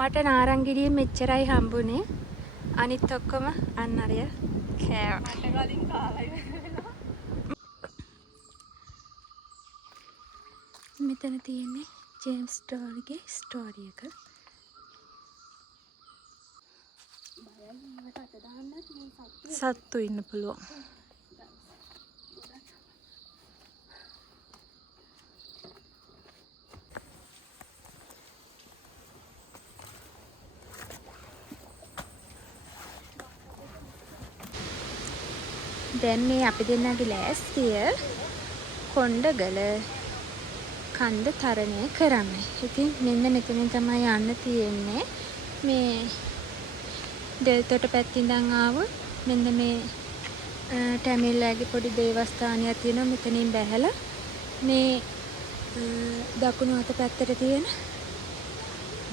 මට නාරංගිරියේ මෙච්චරයි හම්බුනේ. අනිත් ඔක්කොම අන්න අරය කෑවා. මට කලින් කාලා ඉවරලා. මෙතන තියෙන්නේ ජේම්ස් ටෝල්ගේ ස්ටෝරි එක. සත්තු ඉන්න පුළුවන්. දැන් මේ අපි දෙන්නගේ ලෑස්තිය කොණ්ඩගල කන්ද තරණය කරන්න. ඉතින් මෙන්න මෙතනින් තමයි යන්න තියෙන්නේ. මේ දෙල්තොට පැත්තින් ඉඳන් ආවොත් මෙන්න මේ ටැමිල්ලාගේ පොඩි දේවස්ථානයක් තියෙනවා. මෙතනින් බැහැලා මේ දකුණු අත පැත්තට තියෙන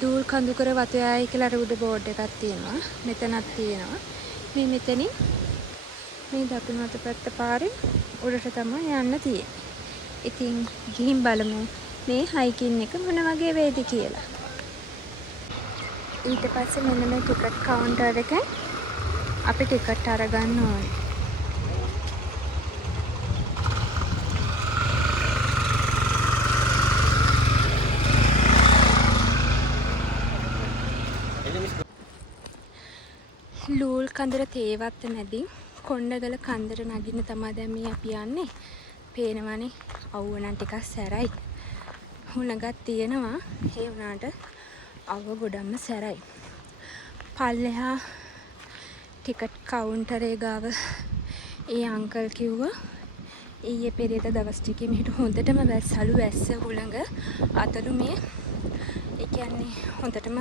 දූල් කඳුකර වතුයායි කියලා උඩ බෝඩ් එකක් තියෙනවා. මෙතනක් තියෙනවා. මේ මෙතනින් මේ දකුණු අත පැත්ත පාරේ උඩට තමයි යන්න තියෙන්නේ. ඉතින් ගිහින් බලමු මේ හයිකින් එක මොන වගේ වේද කියලා. ඊට පස්සේ මෙන්න මේ ටිකට් කවුන්ටර් එකෙන් අපි ටිකට් අරගන්න ඕනේ. ලූල් කන්දර තේවත්ත මැදින් කොණ්ඩගල කන්දර නගින්න තමයි දැන් මේ අපි යන්නේ. පේනවනේ අවුව නම් ටිකක් සැරයි. හුණගක් තියෙනවා. ඒ වුණාට අවුව ගොඩක්ම සැරයි. පල්ලෙහා ටිකට් කවුන්ටරේ ගාව ඒ අංකල් කිව්වා ඊයේ පෙරේද දවස් ටිකේ මෙහෙට හොඳටම වැස්සලු වැස්ස හුළඟ අතලු මේ ඒ කියන්නේ හොඳටම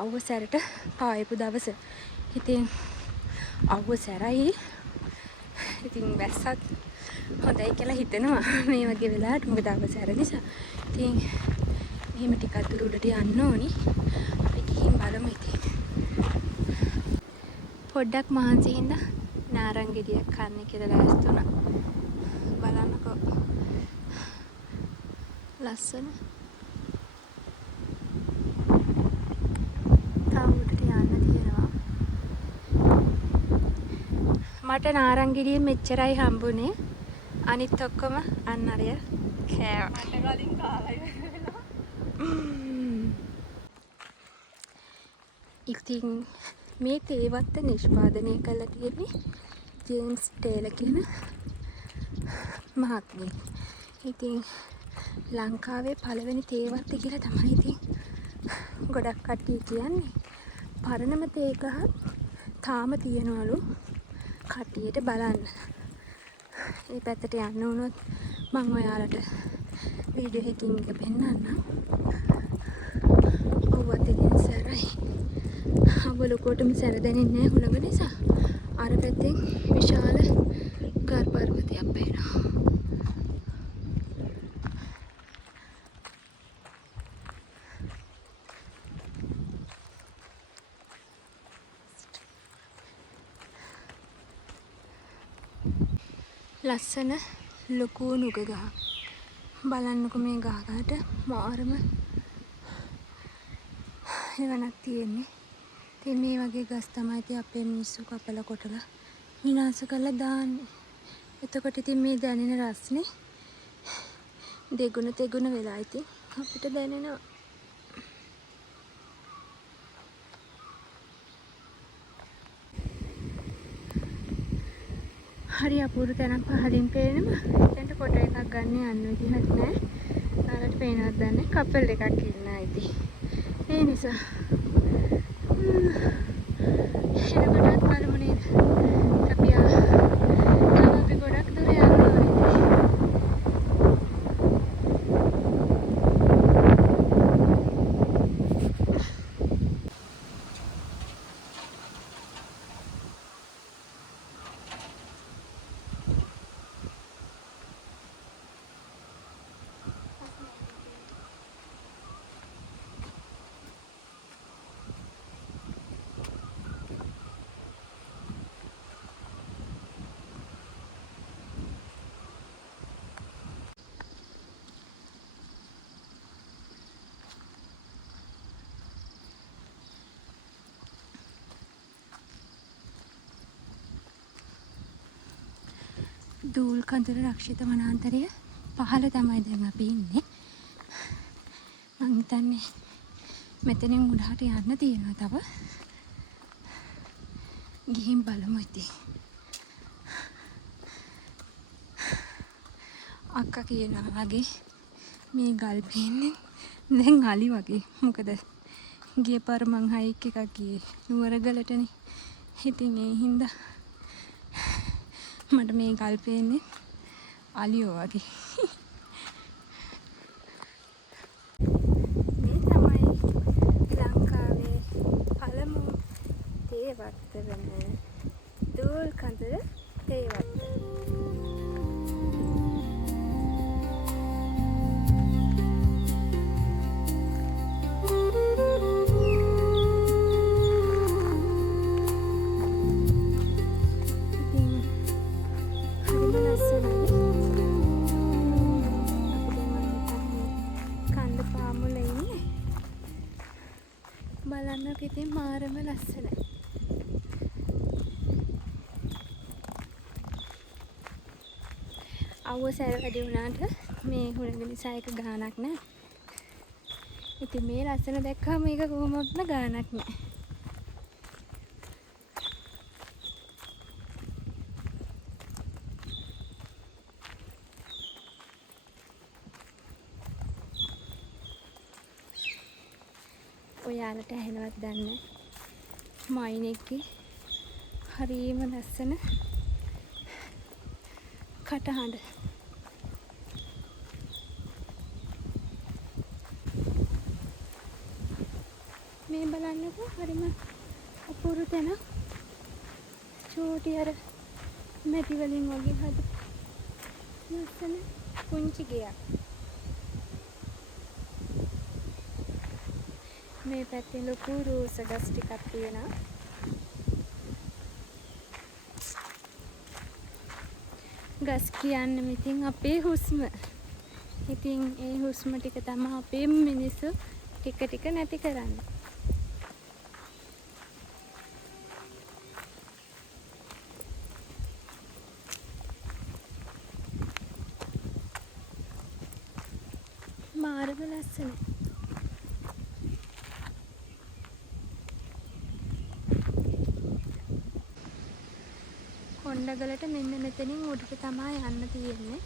අවුව සැරට පායපු දවස. ඉතින් අවුව සැරයි. ඉතින් වැස්සත් හොඳයි කියලා හිතෙනවා මේ වගේ වෙලාවට. මොකද අවුව සැර නිසා. ඉතින් මෙහෙම ටිකක් දුර උඩට යන්න ඕනි. අපි ගිහින් බලමු ඉතින්. පොඩ්ඩක් මහන්සි හින්දා නාරංගිරියක් කන්න කියලා ලෑස්ති වුණා. බලන්නකෝ. ලස්සන. මට නාරංගිරියේ මෙච්චරයි හම්බුනේ. අනිත් ඔක්කොම අන්න අරය කෑවා. මට කලින් කාලා ඉවරලා. ඉතින් මේ තේවත්ත නිෂ්පාදනය කරලා තියෙන්නේ ජේම්ස් ටේලර් කියන මහත්මිය. ඉතින් ලංකාවේ පළවෙනි තේවත්ත කියලා තමයි ඉතින් ගොඩක් කට්ටිය කියන්නේ. පරණම තේ ගහ තාම තියනවලු. කට්ටියට බලන්න. මේ පැත්තට යන්න වුණොත් මම ඔයාලට වීඩියෝ එකකින් එක පෙන්නන්නම්. ඔව්වත් ඉතින් සැරයි. අවුව ලොකුවටම සැර දැනෙන්නේ නැහැ හුළඟ නිසා. අර පැත්තෙන් විශාල ගල් පර්වතයක් පේනවා. ලස්සන ලොකු නුග ගහ. බලන්නකො මේ ගහකට මාරම එවනක් තියෙන්නේ. ඉතින් මේ වගේ ගස් තමයි ඉතින් අපේ මිනිස්සු කපලා කොටලා විනාශ කරලා දාන්නේ. එතකොට ඉතින් මේ දැනෙන රස්නේ දෙගුණ තෙගුණ වෙලා ඉතින් අපිට දැනෙනවා. හරි අපූර්ව තැනක් පහලින් පේනවා. එතනට ෆොටෝ එකක් ගන්න යන්න විදිහක් නැහැ. ඔයාලට පේනවද දන්නේ කපල් එකක් ඉන්නා ඉතින්. ඒ නිසා එනකොටත් බලමු නේද? අපි ගොඩක් දුර යන්න ඕනේ. දූල් කඳුර රක්ෂිත වනාන්තරය පහළ තමයි දැන් අපි ඉන්නේ. මං හිතන්නේ මෙතනින් උඩහට යන්න තියෙනවා තව. ගිහින් බලමු ඉතින්. අක්කා කියනවා වගේ මේ ගල් පේන්නේ දැන් අලි වගේ. මොකද ගිය පාර මං හයික් එකක් ගියේ නුවරගලටනේ. ඉතින් ඒ හින්දා මට මේ ගල් පේන්නේ අලියෝ වගේ. මේ තමයි ලංකාවේ පළමු තේ වත්ත වෙන දූල් කඳුර තේ වත්ත. බලන්නක ඉතින් මාරම ලස්සනයි. අවුව සැර වැඩි වුණාට මේ හුළඟ නිසා එක ගාණක් නැහැ. ඉතින් මේ ලස්සන දැක්කම මේක කොහොමත්ම ගාණක් නැහැ. ඔයාලට ඇහෙනවත් දන්නේ මයිනෙක්ගේ හරිම ලස්සන කටහඬ. මේ බලන්නකෝ හරිම අපූර්ව තැනක්. චූටි අර මැටි වලින් වගේ හදපු ලස්සන පුංචි ගෙයක්. මේ පැත්තේ ලොකු රෝස ගස් ටිකක් තියෙනවා. ගස් කියන්නේ ඉතින් අපේ හුස්ම. ඉතින් ඒ හුස්ම ටික තමයි අපේ මිනිස්සු ටික ටික නැති කරන්නේ. මාරම ලස්සනයි. කොණ්ඩගලට මෙන්න මෙතනින් උඩට තමයි යන්න තියෙන්නේ.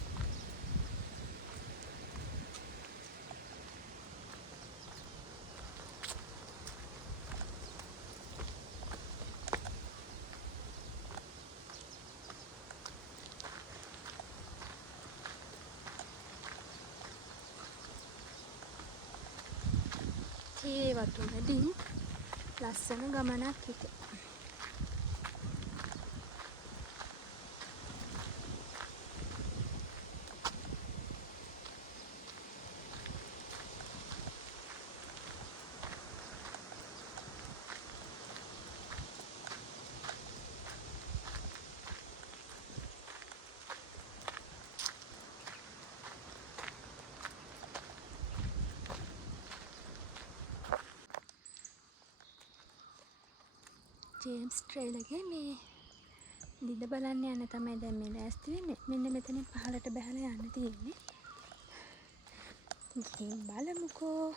ඒ වතු මැදින් ලස්සන ගමනක් හිත. ජේම්ස් ට්‍රේලගේ මේ ලිඳ බලන්න යන්න තමයි දැන් මේ ලෑස්ති වෙන්නේ. මෙන්න මෙතනින් පහළට බහලා යන්න තියෙන්නේ. ගිහින් බලමුකෝ.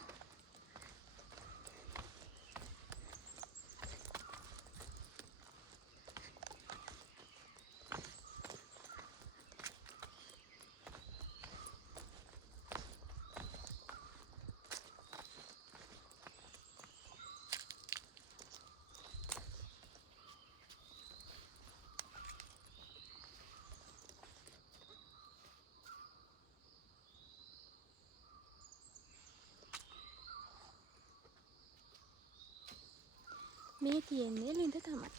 මේ තියෙන්නේ ලිඳ තමයි.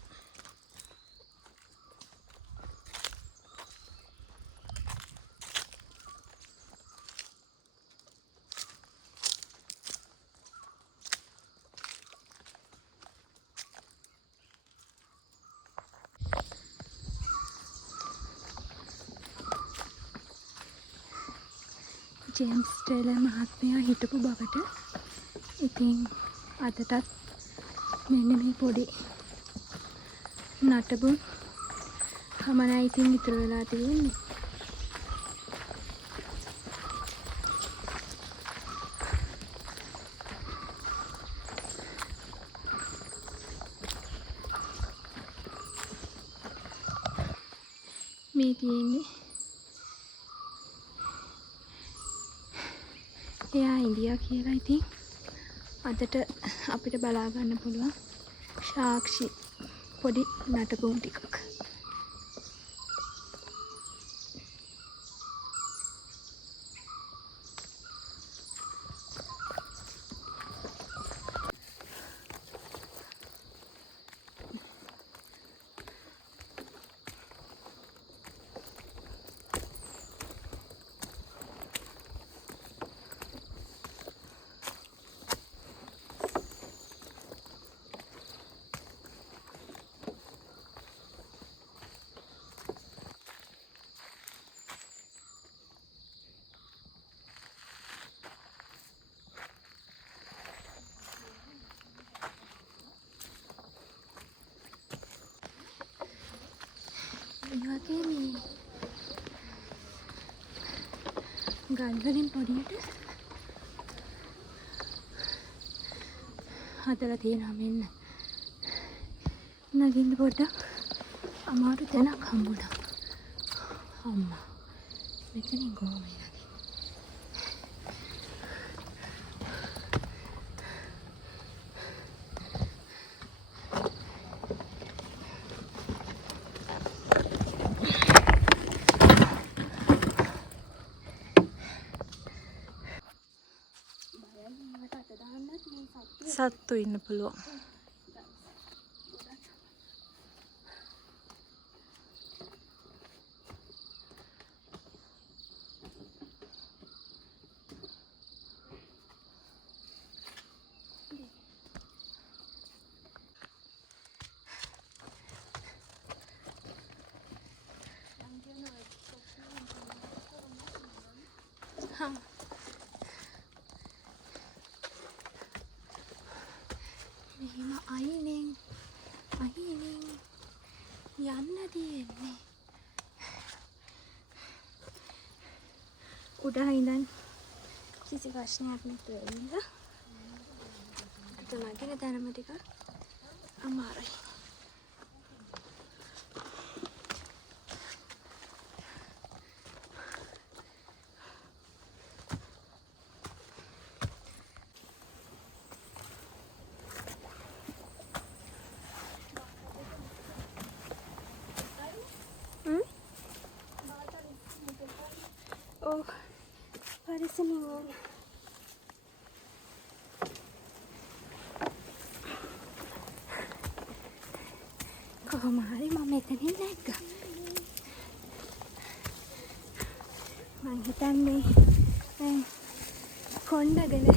ජේම්ස් ටේලර් මහත්මයා හිටපු බවට ඉතින් අදටත් මෙන්න මේ පොඩි නටබුන් කමනයි ඉතින් ඉතුරු වෙලා තියෙන්නේ. මේ තියෙන්නේ එයා ඉන්දියා කියලා. ඉතින් අදට අපිට බලා ගන්න පුළුවන් සාක්ෂි පොඩි නටබුන් ටිකක්. වගේ මේ ගල් වලින් පොඩියට හදලා තියෙනවා. මෙන්න නගින්න පොඩ්ඩක් අමාරු තැනක් හම්බුණා. අම්මා මෙතනින් කොහොමද නගින්නේ? සත්තු ඉන්න පුළුවන්. මෙහෙම අයිනෙන් යන්න තියෙන්නේ. උඩ ඉඳන් කිසි ප්‍රශ්නයක් නැතුව ඉඳලා අතනගෙන දැනම ටික අමාරුයි. Oh, පරිස්සමින් ඕන. කොහොම හරි මම එතනින් නැග්ගා. මං හිතන්නේ කොණ්ඩගල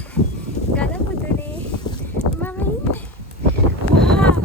ගලපොතුලේ මම ඉන්නේ. වහා!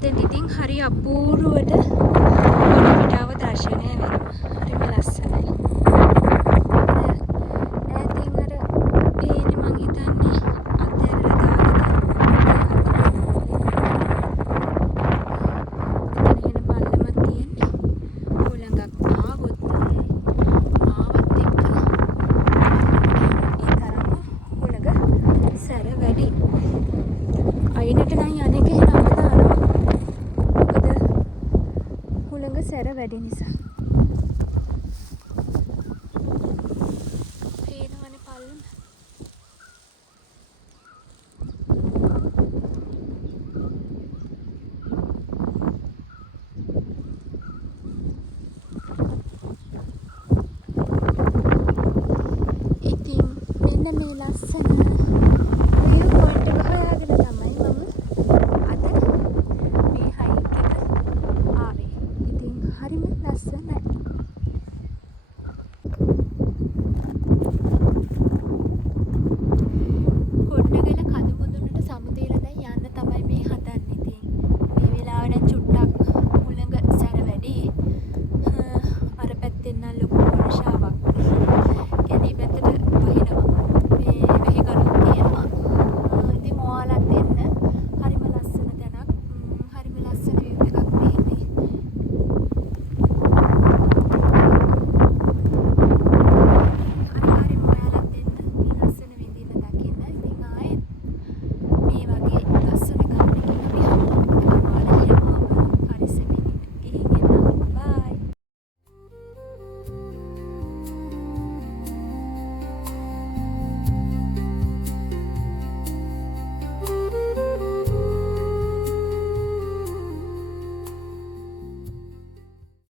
මෙතෙන් ඉතින් හරි අපූර්වට ගොඩ පිටාව දර්ශනය වෙනවා. හරිම ලස්සනයි. ඈතින් අර පේන්නේ මං හිතන්නේ අතහැරලා දාලා තියෙන පල්ලමක් තියෙන්නේ. හුළඟක් ආවොත් ආවත් එක්ක ඒ තරම හුළඟ සැර වැඩි. අයිනට නම් යන්නේ කියලා අවදානවා. මොකද හුළඟ සැර වැඩි නිසා.